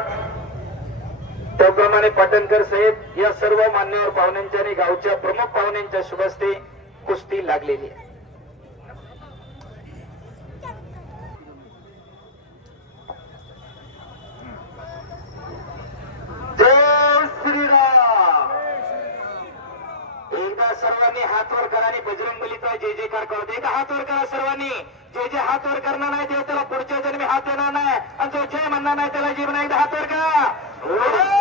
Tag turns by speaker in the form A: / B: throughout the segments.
A: धन्यवाद. त्याप्रमाणे पाटणकर साहेब या सर्व मान्यवर पाहुण्यांच्या आणि गावच्या प्रमुख पाहुण्यांच्या शुभस्ते कुस्ती लागलेली आहे. एकदा सर्वांनी हात वर करा आणि बजरंगबलीचा जे जे कार करतो एकदा हात वर करा सर्वांनी. जे जे हात वर करणार नाही ते त्याला पुढच्या जन्मी हात येणार म्हणणार नाही त्याला जीवन एकदा हात वर करा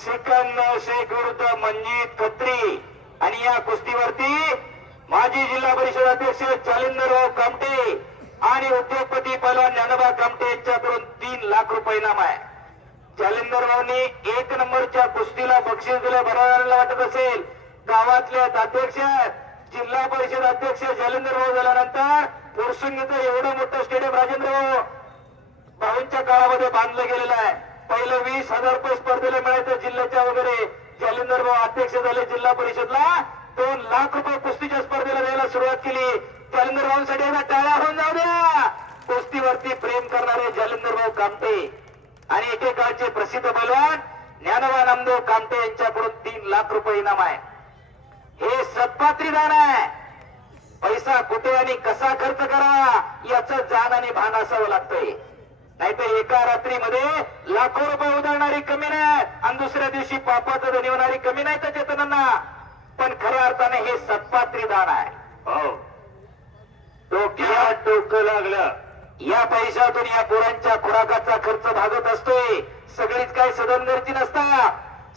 A: सिकंदर शेख विरुद्ध मंजित खत्री. आणि या कुस्तीवरती माजी जिल्हा परिषद अध्यक्ष जालिंदरराव कामटे आणि उद्योगपती पहलवान ज्ञानोबा कामटे यांच्याकडून तीन लाख रुपये इनाम आहे. जालिंदररावनी एक नंबरच्या कुस्तीला बक्षीस दिलं बरोबर वाटत असेल. गावातले अध्यक्ष जिल्हा परिषद अध्यक्ष जालिंदरराव झाल्यानंतर पुरसुंगीचं एवढं मोठं स्टेडियम राजेंद्र भाऊंच्या काळामध्ये बांधलं गेलेलं आहे. पहिलं वीस हजार रुपये स्पर्धेला मिळायचं जिल्ह्याच्या वगैरे. जालिंदर भाऊ अध्यक्ष झाले जिल्हा परिषदला. दोन लाख रुपये कुस्तीच्या स्पर्धेला द्यायला सुरुवात केली. जालिंदर भाऊंसाठी टाळ्या होऊन जाऊ द्या. कुस्तीवरती प्रेम करणारे जालिंदर भाऊ कामटे आणि एकेकाळचे प्रसिद्ध पैलवान ज्ञानवा नामदेव कामटे यांच्याकडून तीन लाख रुपये इनाम आहे. हे सत्पात्री दान आहे. पैसा कुठे आणि कसा खर्च करा याचं जाण आणि भान असावं लागतंय. नाहीतर एका रात्रीमध्ये लाखो रुपये उधळणारी कमी नाही आणि दुसऱ्या दिवशी पापाचं धनी होणारी कमी नाही त्या चेतनांना. पण खऱ्या अर्थाने हे सत्पात्री दान आहे. हो. डोक्यात डोकं लागलं. या पैशातून या पोरांच्या खुराकाचा खर्च भागत असतोय. सगळीच काय सदनगरची नसता.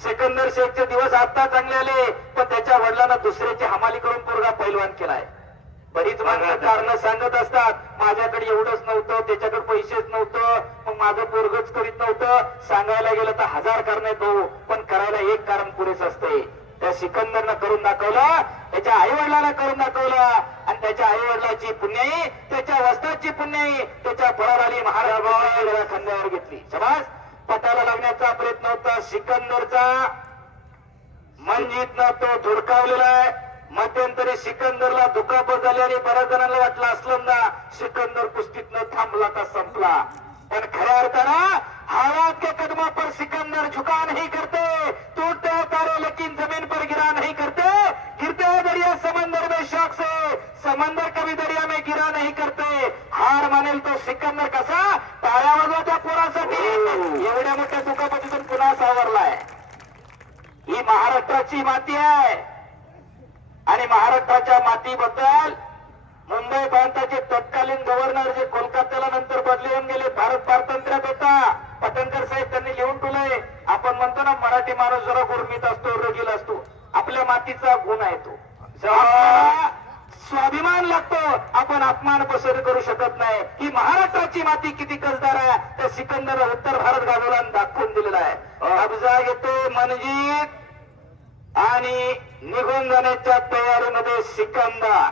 A: सेकंदर शेखचे दिवस आता चांगले आले पण त्याच्या वडिलांना दुसऱ्याची हमाली करून पोरगा पैलवान केलाय. बरीच माणसं कारण सांगत असतात. माझ्याकडे एवढंच नव्हतं त्याच्याकडे पैसेच नव्हतं मग माझं पोरगच करीत नव्हतं. सांगायला गेलं तर हजार कारण भाऊ पण करायला एक कारण पुरेच असते. त्या सिकंदरनं करून दाखवलं त्याच्या आई वडिलांना करून दाखवलं. आणि त्याच्या आई वडिलाची पुण्याई त्याच्या वस्ताची पुण्याई त्याच्या फळाराली महाराज खांद्यावर घेतली. समाज पटाला लागण्याचा प्रयत्न होता. सिकंदरचा मनजीतनं तो धुडकावलेला आहे. मध्यंतरी सिकंदरला दुखापत झाली आणि बऱ्याच जणांना वाटलं असलमना सिकंदर कुस्तीतनं थांबला का संपला. पण खऱ्या अर्थानं हालात के कदमा पर सिकंदर झुका नहीं करते. टूटते तारे लेकिन जमीन पर गिरा नहीं करते. गिरते हैं दरिया समंदर में शौक से समंदर कभी दरिया में गिरा नहीं करते. हार मानेल तो सिकंदर कसा? टाळ्या वाजवा त्या पोरासाठी. एवढ्या मोठ्या दुखापतीतून पुन्हा सावरलाय. ही महाराष्ट्राची माती आहे. आणि महाराष्ट्राच्या मातीबद्दल मुंबई प्रांताचे तत्कालीन गव्हर्नर जे कोलकात्याला नंतर बदली होऊन गेले भारत पारतंत्र्यात होता पटणकर साहेब त्यांनी लिहून ठेवलंय. आपण म्हणतो ना मराठी माणूस जरा गुरमीत असतो रगील असतो. आपल्या मातीचा गुण आहे तो. स्वाभिमान लागतो. आपण अपमान पसर करू शकत नाही. ही महाराष्ट्राची माती किती कसदार आहे त्या सिकंदर उत्तर भारत गाजवला दाखवून दिलेला आहे. अब्जा येतो मनजीत आणि निघून जाण्याच्या तयारीमध्ये सिकंदर.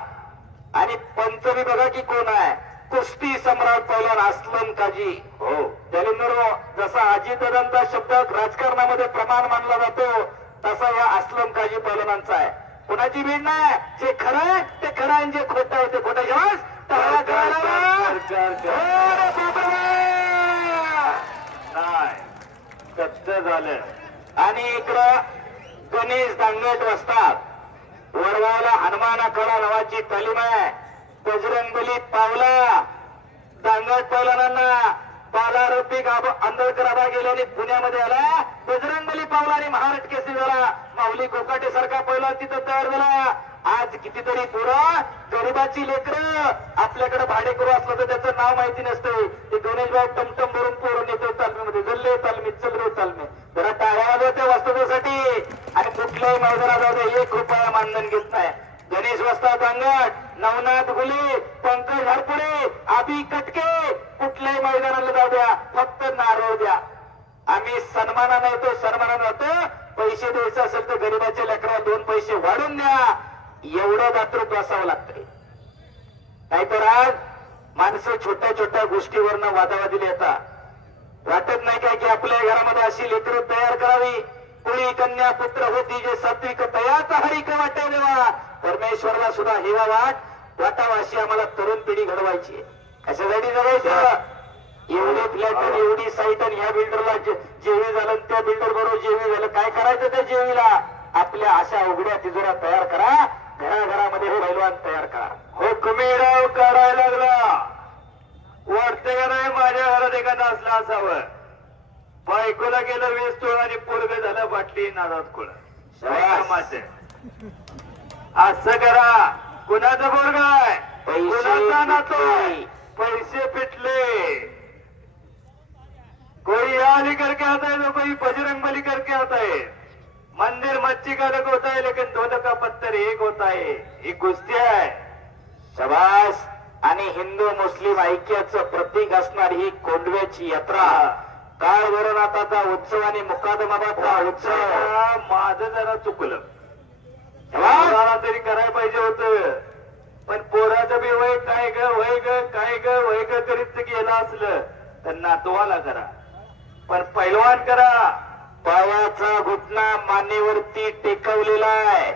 A: आणि पंचमी बघा की कोण आहे? कुस्ती सम्राट पहिलवान असलम काजी. हो. जालिंदर जसा अजितदादांचा शब्द राजकारणामध्ये प्रमाण मानला जातो तसा या असलम काजी पहिलवानांचा आहे. कुणाची भीड नाही जे खरं आहे ते खरं आहे आणि जे खोटं आहे ते खोटं जेव्हा! नाही. सत्य झालं आणि इकडं गणेश दांगट बसतात. वरवाला हनुमाना कडा नावाची तालीम आहे. बजरंगबली पावला. दांगट पावलांना बालारोपी आंबेडकर आबा गेल्याने पुण्यामध्ये आला. बजरंगबली पावला आणि महाराष्ट्र केसरी झाला माऊली कोकाटे सारखा पहिला तिथं तयार झाला. आज कितीतरी पोरं गरीबाची लेकरं आपल्याकडे भाडेकरू असलं तर त्याचं नाव माहिती नसते ते गणेशभाऊ टमटम भरून पोरं नेते तालमीमध्ये. जल्ले तालमीत चल रे तालमी. जरा टाळ्या वाजवत्या वास्तव्यासाठी. आणि कुठल्याही मैदानात एक रुपया मानधन घेत नाही. गणेश वस्ता दांगट नवनाथ गुले पंकज हरपुडे आबी कटके. कुठल्याही मैदानाला जाऊ द्या. फक्त नारळ द्या. आम्ही सन्मानाने येतो सन्मानानं होतो. पैसे द्यायचे असेल तर गरीबाच्या लेकरा दोन पैसे वाढून द्या. एवढं दातृत्व असावं लागतंय. नाहीतर आज माणसं छोट्या छोट्या गोष्टीवरनं वादावादीला येतात वाटत नाही काय की आपल्या घरामध्ये अशी लेकरं तयार करावी? कोणी कन्या पुत्र होती जे सात्विक तयाचा हरिक वाटे देवा? परमेश्वरला सुद्धा हेवा वाट. वाटावा अशी आम्हाला तरुण पिढी घडवायची. कशासाठी जगायचं? एवढे फ्लॅट आणि एवढी साईट आणि ह्या बिल्डरला जेवी झालं त्या बिल्डर बरोबर जेवी झालं. काय करायचं त्या जेवीला? आपल्या अशा उघड्या तिजोऱ्या तयार करा. घराघरामध्ये पैलवान तयार करा.
B: हुकमेराव काढायला लागला. वाटते का नाही माझ्या घरात एखादा असला असावं? बायकोला गेलं वीस तोळ आणि पोरग झालं बाटली नादात
A: शाबास.
B: असं करा. कुणाचं पोरग आहे? कुणाचा नातो. पैसे फिटले कोई आली करके आता है तो कोई बजरंग बली करके आता है मंदिर मच्छी का अलग होता है लेकिन दोनों का पत्थर एक होता है ही कुस्ती आहे
A: शबास आणि हिंदू मुस्लिम ऐक्याचं प्रतीक असणारी ही कोंडव्याची यात्रा. काळ भरनाथाचा उत्सव आणि मुकादमाबादचा उत्सव.
B: माझं जरा चुकलं. तरी करायला पाहिजे होतं. पण पोराचं बी वय काय ग वय ग काय ग वय ग करीत गेलं असलं. तर नातवाला करा. पण पैलवान करा.
A: पायाचा घुटना मानेवरती टेकवलेला आहे.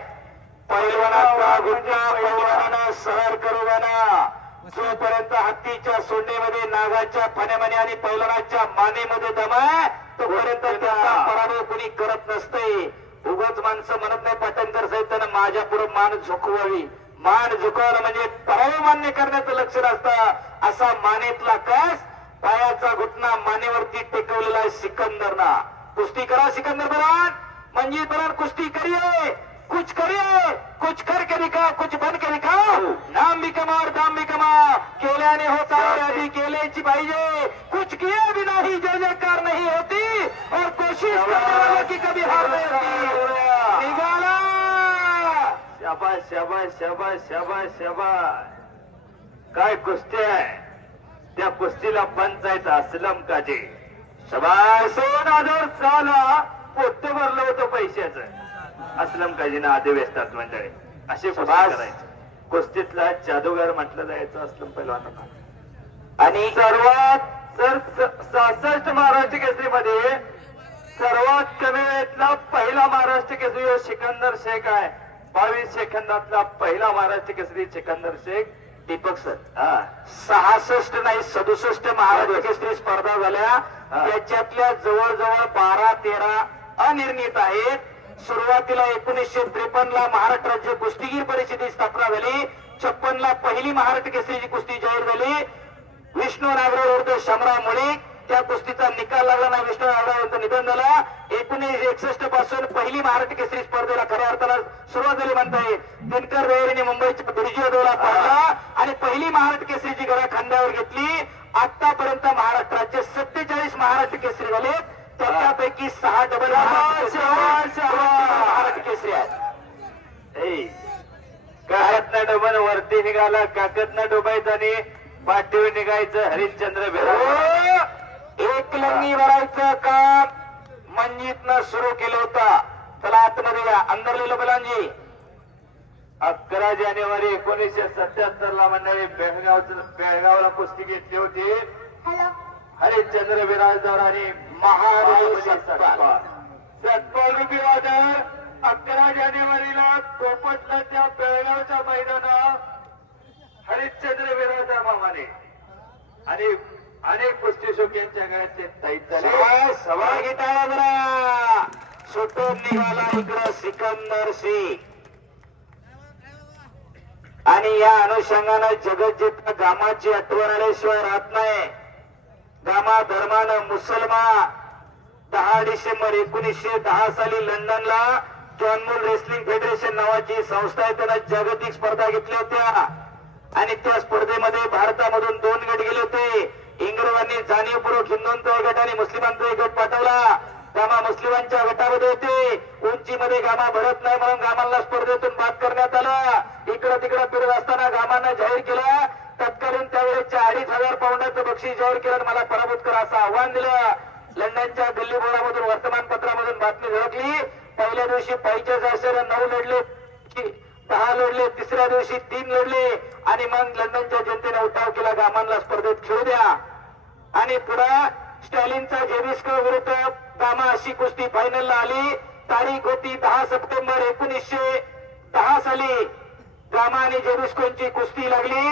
A: पैलवानाचा घुटना पैलवानानं सहर करू ना जोपर्यंत हत्तीच्या सोंडेमध्ये नागाच्या फण्यामध्ये आणि पैलवानाच्या मानेमध्ये दम आहे तोपर्यंत त्याचा पराभव कुणी करत नसते. उगाच माणसं म्हणत नाही पाटणकर साहेब त्यानं माझ्या पुढे मान झुकवावी. मान झुकवणं म्हणजे पराभव मान्य करण्याचं लक्षण असतं असा मानेतला कस? पायाचा घुटना मानेवरती टेकवलेला आहे सिकंदरना. कुस्ती करा सिकंदर बरान। मंजीत बरान कुस्ती करिए। कुछ करिए कुछ करके दिखाओ कुछ बन के दिखाओ। नाम भी कमा और दाम भी कमा केल्याने होता है आधी केल्याची पाहिजे कुछ किए बिना ही जय जयकार नहीं होती और कोशिश करने वालों की कभी हार नहीं होती। निकाला
B: शाबाश शाबाश शाबाश शाबाश शाबाश। काय कुस्ती आहे? त्या कुस्तीला पंचायत असलम काजे
A: शबास
B: दोन हजार सहाला पोट्ट भरलं होतं पैशाचं. असलम काजीनं आधी व्यस्तात मंडळी. असे. करायचे. कुस्तीतला जादूगार म्हटलं जायचं असलम पैलवानांना
A: आणि
B: सर्वात तर सहासष्ट महाराष्ट्र केसरीमध्ये सर्वात कमी वेळेतला पहिला महाराष्ट्र केसरी ह्यो सिकंदर शेख आहे. बावीस सेकंदातला पहिला महाराष्ट्र केसरी सिकंदर शेख
A: दीपक सर.
B: हा.
A: सहासष्ट नाही सदुसष्ट महाराष्ट्र केसरी स्पर्धा झाल्या.
B: हा.
A: त्याच्यातल्या जवळजवळ बारा तेरा अनिर्णित आहेत. सुरुवातीला एकोणीसशे त्रेपन्न ला महाराष्ट्र राज्य कुस्तीगीर परिषदेची स्थापना झाली. छप्पन ला पहिली महाराष्ट्र केसरीची कुस्ती जाहीर झाली. विष्णू नागराव विरुद्ध शमराव मुळीक त्या कुस्तीचा निकाल लागला ना विष्णू नागराव यांचं निधन झालं. एकोणीसशे एकसष्टपासून पहिली महाराष्ट्र केसरी स्पर्धेला खऱ्या अर्थानं सुरुवात झाली म्हणता येईल दिनकर रेवरीने मुंबईच्या बिरजी डोळा पाडला. आणि पहिली महाराष्ट्र केसरीची गदा खांद्यावर घेतली. आतापर्यंत महाराष्ट्राचे सत्तेचाळीस महाराष्ट्र केसरी झाले. त्याच्यापैकी सहा डबल. महाराष्ट्र केसरी आहेत.
B: ए, काकतनं डोबन वरती निघाला काकतनं डोबायचं आणि पाठीवर निघायचं हरिश्चंद्र बेरा
A: हो, एक लंगी भरायचं काम मंजितनं सुरू केलं होतं. चला आतमध्ये या. अंदर लिहिलं बलांजी
B: अकरा जानेवारी एकोणीसशे सत्याहत्तर ला मंडळी बेळगाव बेळगावला कुस्ती घेतली होती. हरिश्चंद्र बिराजदार आणि
A: महादेव
B: सत्पाल. अकरा जानेवारीला कोपटला त्या बेळगावच्या मैदानात हरिश्चंद्र बिराजदार मामाने आणि अनेक कुस्ती शोक यांच्या गळ्यातले तैत झाले.
A: शाबास, सभागी टाळ्या जरा. सुटून निघाला इकडं सिकंदर शेख आणि या अनुषंगानं जगत जिथं गामाची आठवण आल्याशिवाय राहत नाही गामा धर्मानं मुसलमान. दहा डिसेंबर एकोणीसशे दहा साली लंडनला जॉनमूल रेसलिंग फेडरेशन नावाची संस्था आहे. त्यांना जागतिक स्पर्धा घेतल्या होत्या. आणि त्या स्पर्धेमध्ये भारतामधून दोन गट गेले होते. इंग्रजांनी जाणीवपूर्वक हिंदूंचा एक गट आणि मुस्लिमांचा एक गट पाठवला. गामा मुस्लिमांच्या गटामध्ये होते. उंचीमध्ये गामा भरत नाही म्हणून गामांना स्पर्धेतून बाद करण्यात आला. इकडं तिकडं फिरत असताना गामानं जाहीर केला. तत्कालीन त्यावेळेच्या अडीच हजार पाऊंडाचं बक्षीस जाहीर केलं मला पराभूत करा असं आव्हान दिलं. लंडनच्या दिल्ली बोर्डामधून वर्तमानपत्रामधून बातमी झळकली. पहिल्या दिवशी पाहिजे असेल नऊ लढले दहा लढले तिसऱ्या दिवशी तीन लढले. आणि मग लंडनच्या जनतेने उठाव केला. गामांना स्पर्धेत खेळू द्या. आणि पुढे स्टॅलिनचा जेविस्को विरुद्ध गामा अशी कुस्ती फायनलला आली. तारीख होती दहा सप्टेंबर एकोणीसशे दहा साली. गामा आणि जेबिस्कोची कुस्ती लागली.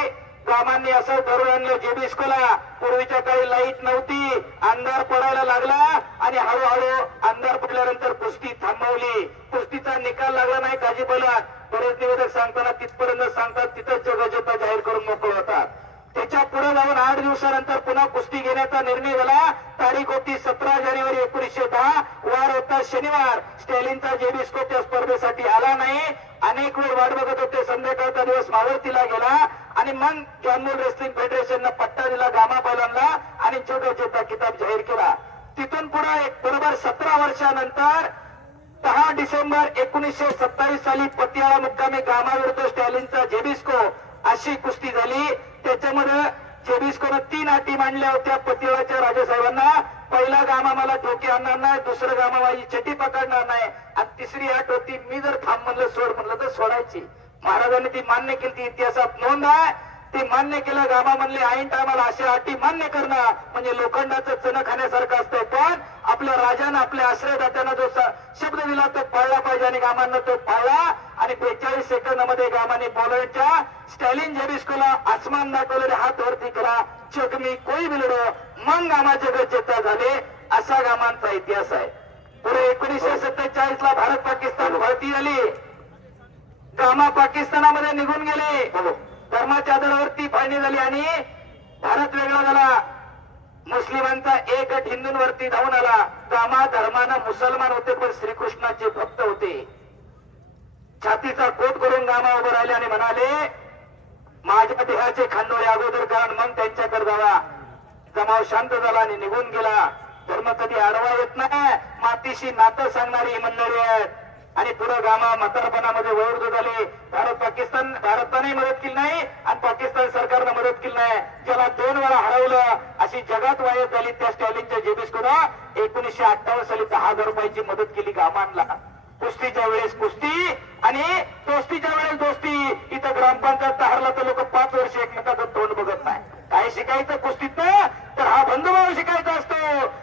A: गामांनी असं धरून आणलं जेबिस्कोला पूर्वीच्या काळी लाइट नव्हती. अंधार पडायला लागला आणि हळूहळू अंधार पडल्यानंतर कुस्ती थांबवली. कुस्तीचा निकाल लागला नाही काजी बलात बरेच निवेदक सांगताना तिथपर्यंत सांगतात तिथंच जगजोता जाहीर करून मोकळ होतात. त्याच्या पुढे जाऊन आठ दिवसानंतर पुन्हा कुस्ती घेण्याचा निर्णय झाला. तारीख होती सतरा जानेवारी एकोणीसशे दहा. वार होता शनिवार. स्टॅलिनचा जेबिस्को त्या स्पर्धेसाठी आला नाही. अनेक वेळ वाट बघत होते. संध्याकाळचा दिवस मावळतीला गेला. आणि मग जॉनमोल रेसलिंग फेडरेशननं पट्टा दिला गामा बैलांना आणि जगजेता किताब जाहीर केला. तिथून पुढे एक बरोबर सतरा वर्षानंतर दहा डिसेंबर एकोणीसशे सत्तावीस साली पतियाळा मुक्कामी गामा विरुद्ध स्टॅलिनचा जेबिस्को अशी कुस्ती झाली. त्याच्यामध्ये जेबिस्कोनं तीन अटी मांडल्या होत्या पतियाळाच्या राजेसाहेबांना. पहिला गामा मला ठोके आणणार नाही दुसरं गामा माझी चटी पकडणार नाही. आणि तिसरी अट होती मी जर थांब म्हणलं सोड म्हणलं तर सोडायची. महाराजांनी ती मान्य केली ती इतिहासात नोंद आहे. ते मान्य केलं गामा म्हणले ऐन टायमाला अशा अटी मान्य करणं म्हणजे लोखंडाचं चण खाण्यासारखं असतं. पण आपल्या राजानं आपल्या आश्रयदात्यानं जो शब्द दिला तो पाळला पाहिजे आणि गामांना तो पाळला. आणि बेचाळीस सेकंदामध्ये गामाने बॉलरच्या स्टॅलिन जेबिस्कोला आसमान दाखवलेले हात वरती केला. जग मी कोई बिलडो मग गामा जगत जेता झाले असा गामांचा इतिहास आहे. पुढे एकोणीसशे सत्तेचाळीस ला भारत पाकिस्तान भरती आली. गामा पाकिस्तानामध्ये निघून गेले. धर्माच्या आधारावरती फाळणी झाली आणि भारत वेगळा झाला. मुस्लिमांचा एक गट हिंदूंवरती धावून आला. कामा धर्मानं मुसलमान होते पण श्रीकृष्णाचे भक्त होते. छातीचा कोट करून गामा उभं राहिले आणि म्हणाले माझ्या देहाचे खांदोळे अगोदर कारण मग त्यांच्याकडे जावा. जमाव शांत झाला आणि निघून गेला. धर्म कधी आडवा येत नाही. मातीशी नातं सांगणारी ही मंडळी आहेत. आणि पुढे गामा म्हातारपणामध्ये वयोवृद्ध झाले. भारत पाकिस्तान भारताने मदत केली नाही आणि पाकिस्तान सरकारनं मदत केली नाही. ज्याला दोन वेळा हरवलं अशी जगात वायत झाली त्या स्टॅलिनच्या जेबीसकडून एकोणीसशे अठ्ठावन्न साली दहा हजार रुपयाची मदत केली गामांना. कुस्तीच्या वेळेस कुस्ती आणि दोस्तीच्या वेळेस दोस्ती. इथं ग्रामपंचायत हरला तर लोक पाच वर्ष एकमेकाचं तोंड बघत नाही काय शिकायचं कुस्तीत तर हा बंधुभाव शिकायचा असतो.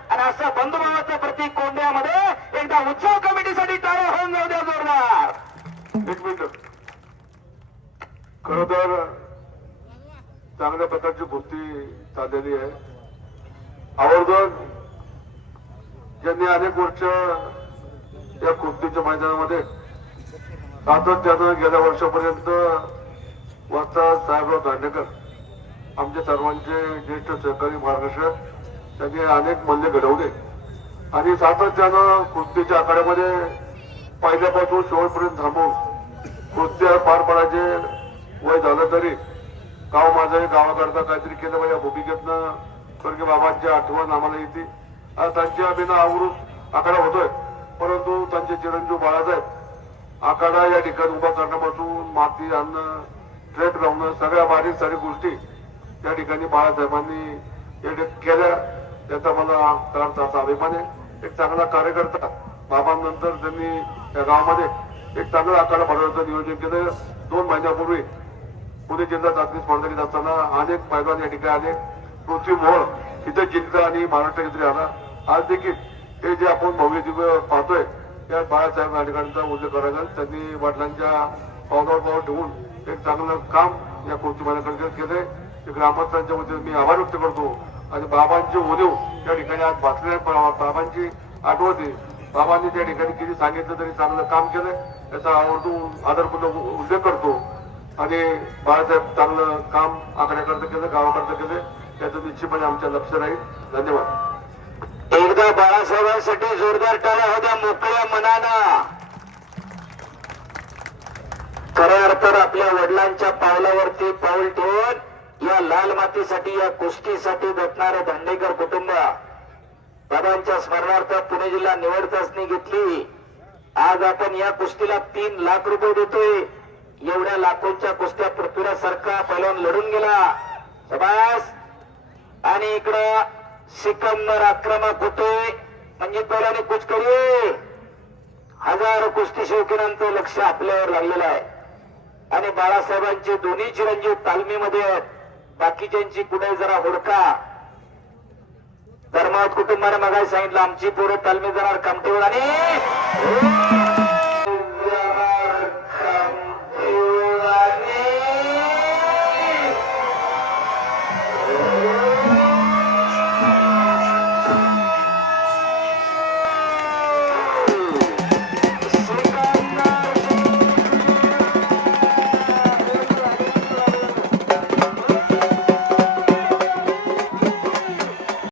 A: आणि असं बंधुभावाचं प्रतीक कोंड्यामध्ये एकदा उत्सव कमिटीसाठी टाळ्या होऊन जाऊ द्या जोरदार.
C: एक मिनिट. खर तर चांगल्या प्रकारची कुस्ती चाललेली आहे. आवर्जून ज्यांनी अनेक वर्ष या कुस्तीच्या मैदानामध्ये सातत्यानं गेल्या वर्षापर्यंत वस्ता साहेबराव दांडेकर आमच्या सर्वांचे ज्येष्ठ सहकारी मार्गदर्शक त्यांनी अनेक मल्ले घडवले. आणि सातत्यानं कुस्तीच्या आखाड्यामध्ये पहिल्यापासून शेवटपर्यंत थांबून कुस्त्या पार पडायचे वय झालं तरी गाव माझं गावाकरता काहीतरी केलं पाहिजे या भूमिकेतनं. स्वर्गीय बाबांची आठवण आम्हाला येते. आज त्यांच्या अभिनय आवरून आखाडा होतोय. परंतु त्यांचे चिरंजीव बाळासाहेब आखाडा या ठिकाणी उभा करण्यापासून माती आणणं ट्रेट लावणं सगळ्या बारीक सारी गोष्टी त्या ठिकाणी बाळासाहेबांनी केल्या. त्याचा मला असा अभिमान आहे. एक चांगला कार्यकर्ता बाबांनंतर त्यांनी या गावामध्ये एक चांगला आखाडा भरवण्याचं नियोजन केलं. दोन महिन्यापूर्वी पुणे जिल्हा चाचणी स्पर्धा घेत असताना अनेक पैलवान या ठिकाणी अनेक पृथ्वी मोहळ इथे जिंकला आणि महाराष्ट्र केंद्रीय आला. आज देखील हे जे आपण भव्य दिव्य पाहतोय त्या बाळासाहेब नाटेकरांचा उल्लेख करायचा त्यांनी वडिलांच्या पावलावर पाऊल ठेवून एक चांगलं काम या कृती माझ्याकडे केलंय. ग्रामस्थांच्या वतीने मी आभार व्यक्त करतो. आणि बाबांचे उदेव त्या ठिकाणी आज भासले बाबांची आठवते बाबांनी त्या ठिकाणी किती सांगितलं तरी चांगलं काम केलंय याचा आवर्जून आदरपूर्वक उल्लेख करतो. आणि बाळासाहेब चांगलं काम आखण्याकरता केलं गावाकरता केलं. त्याचं निश्चितपणे आमच्या लक्ष राहील. धन्यवाद.
A: एकदा बाळासाहेबांसाठी जोरदार टाळ्या होत्या मोकळ्या मनानं. खऱ्या अर्थात आपल्या वडिलांच्या पावलावरती पाऊल ठेवून या लाल मातीसाठी या कुस्तीसाठी झटणारे धंडेकर कुटुंब. बाबांच्या स्मरणार्थ पुणे जिल्हा निवड चाचणी घेतली. आज आपण या कुस्तीला तीन लाख रुपये देतोय. एवढ्या लाखोंच्या कुस्त्या पृथ्वीराजसारखा पैलवान लढून गेला. शबास. आणि इकडं सिकंदर आक्रमक होतोय. म्हणजे पहिल्याने कुच करिये. हजारो कुस्ती शौकीनांचं लक्ष आपल्यावर लागलेलं आहे. आणि बाळासाहेबांचे दोन्ही चिरंजीव तालमीमध्ये आहेत. बाकीच्यांची कुठे जरा हुडका. धर्मावत कुटुंबाने मगाय सांगितलं आमची पोरं तालमी जाणार कामठीवर आणि